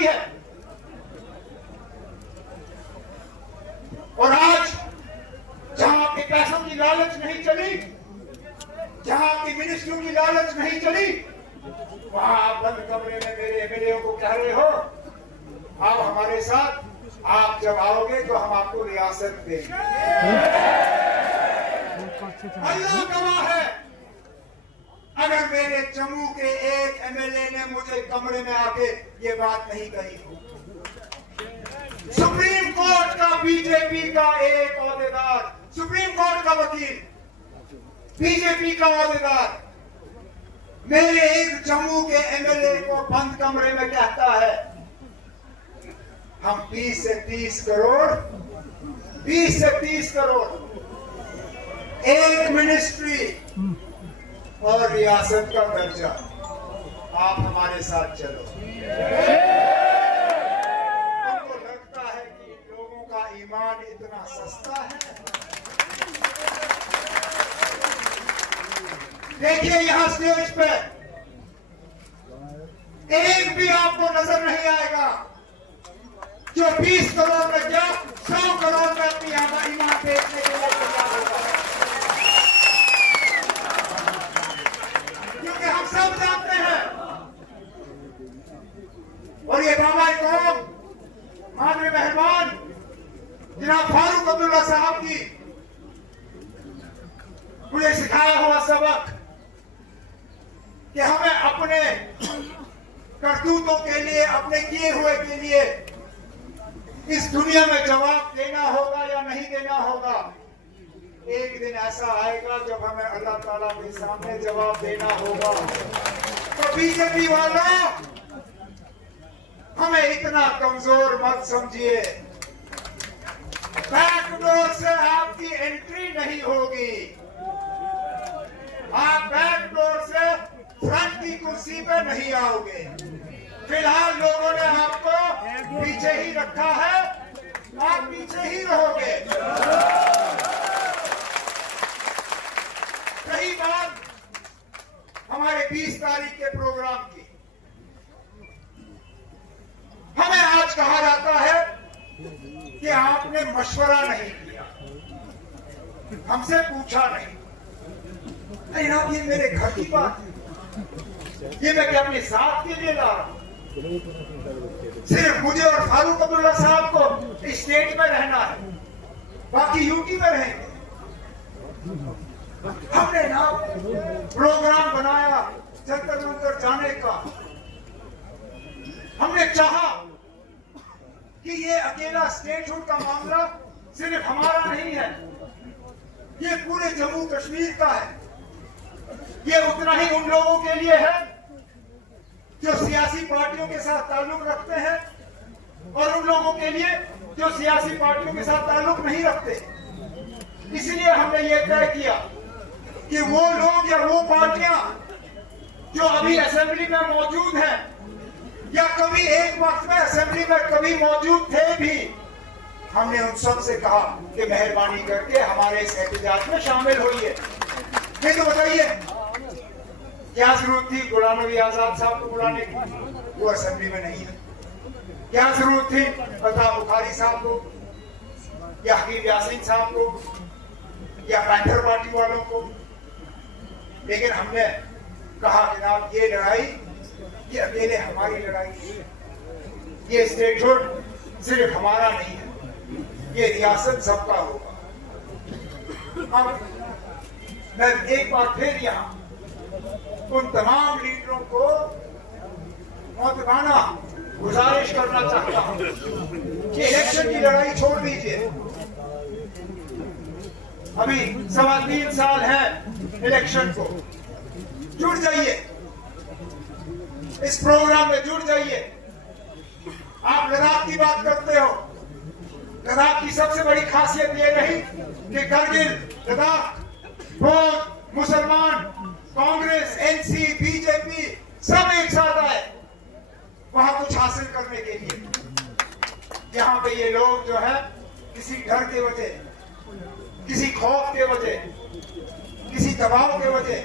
गई है। और आज जहां आपके पैसों की लालच नहीं चली, जहां आपकी मिनिस्ट्रियों की लालच नहीं चली, वहां आप बंद कमरे में मेरे एमएलए को कह रहे हो आओ हमारे साथ, आप जब आओगे तो हम आपको रियासत देंगे। अल्लाह गवाह है, अगर मेरे जम्मू के एक एमएलए ने मुझे कमरे में आके ये बात नहीं कही हो। सुप्रीम कोर्ट का बीजेपी का एक ओहदेदार, सुप्रीम कोर्ट का वकील, बीजेपी का ओहदेदार मेरे एक जम्मू के एमएलए को बंद कमरे में कहता है हम 20 से 30 करोड़ एक मिनिस्ट्री और रियासत का दर्जा, आप हमारे साथ चलो। हमको लगता है कि लोगों का ईमान इतना सस्ता है। देखिए यहां स्टेज पे एक भी आपको नजर नहीं आएगा जो 20 करोड़ में क्या 100 करोड़ में अपनी ईमान बेचने के लिए तैयार होगा। क्योंकि हम सब जानते हैं, और ये बाबा कौम माननीय मेहमान जनाब फारूक अब्दुल्ला साहब की मुझे सिखाया हुआ सबक कि हमें अपने करतूतों के लिए, अपने किए हुए के लिए इस दुनिया में जवाब देना होगा या नहीं देना होगा। एक दिन ऐसा आएगा जब हमें अल्लाह ताला के सामने जवाब देना होगा। तो बीजेपी वालों, हमें इतना कमजोर मत समझिए। बैकडोर से आपकी एंट्री नहीं होगी। आप बैकडोर से फ्रंट की कुर्सी पे नहीं आओगे। फिलहाल लोगों ने आपको पीछे ही रखा है, आप पीछे ही रहोगे। रही बात हमारे 20 तारीख के प्रोग्राम की, हमें आज कहा जाता है कि आपने मशवरा नहीं किया, हमसे पूछा नहीं। नहीं, ये मेरे घर की बात है, ये मैं क्या अपने साथ के लिए ला रहा हूं? सिर्फ मुझे और फारूक अब्दुल्ला साहब को स्टेट में रहना है, बाकी यूटी में रहेंगे। हमने ना प्रोग्राम बनाया जंतर मंतर जाने का। हमने चाहा कि ये अकेला स्टेटहुड का मामला सिर्फ हमारा नहीं है, ये पूरे जम्मू कश्मीर का है। ये उतना ही उन लोगों के लिए है जो सियासी पार्टियों के साथ ताल्लुक रखते हैं और उन लोगों के लिए जो सियासी पार्टियों के साथ ताल्लुक नहीं रखते। इसलिए हमने ये तय किया कि वो लोग या वो पार्टियां जो अभी असेंबली में मौजूद हैं या कभी एक वक्त में असेंबली में कभी मौजूद थे भी, हमने उन सब से कहा कि मेहरबानी करके हमारे इस एहतजाज में शामिल होइए। नहीं तो बताइए क्या जरूरत थी गुलाम नबी आजाद साहब को बुलाने की? वो असेंबली में नहीं है। क्या जरूरत थी अल्ताफ बुखारी साहब को या हकीम यासीन साहब को या पैंथर पार्टी वालों को? लेकिन हमने कहा जनाब ये लड़ाई ये अकेले हमारी लड़ाई है, ये स्टेटहुड सिर्फ हमारा नहीं है, ये रियासत सबका होगा। अब मैं एक बार फिर यहाँ उन तमाम लीडरों को मौतगाना गुजारिश करना चाहता हूं कि इलेक्शन की लड़ाई छोड़ दीजिए। अभी 3.25 साल है इलेक्शन को, जुड़ जाइए, इस प्रोग्राम में जुड़ जाइए। आप लद्दाख की बात करते हो, लद्दाख की सबसे बड़ी खासियत ये रही कि करगिल, लद्दाख, बौद्ध, मुसलमान, कांग्रेस, एनसी, बीजेपी सब एक साथ आए वहां कुछ हासिल करने के लिए। यहाँ पे ये लोग जो है किसी डर के वजह, किसी खौफ के वजह, किसी दबाव के वजह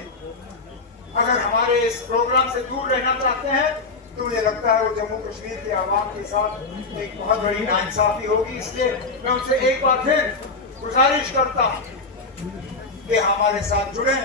अगर हमारे इस प्रोग्राम से दूर रहना चाहते हैं तो मुझे लगता है वो जम्मू कश्मीर के आवाम के साथ एक बहुत बड़ी नाइंसाफी होगी। इसलिए मैं उनसे एक बार फिर गुजारिश करता हूं कि हमारे साथ जुड़े।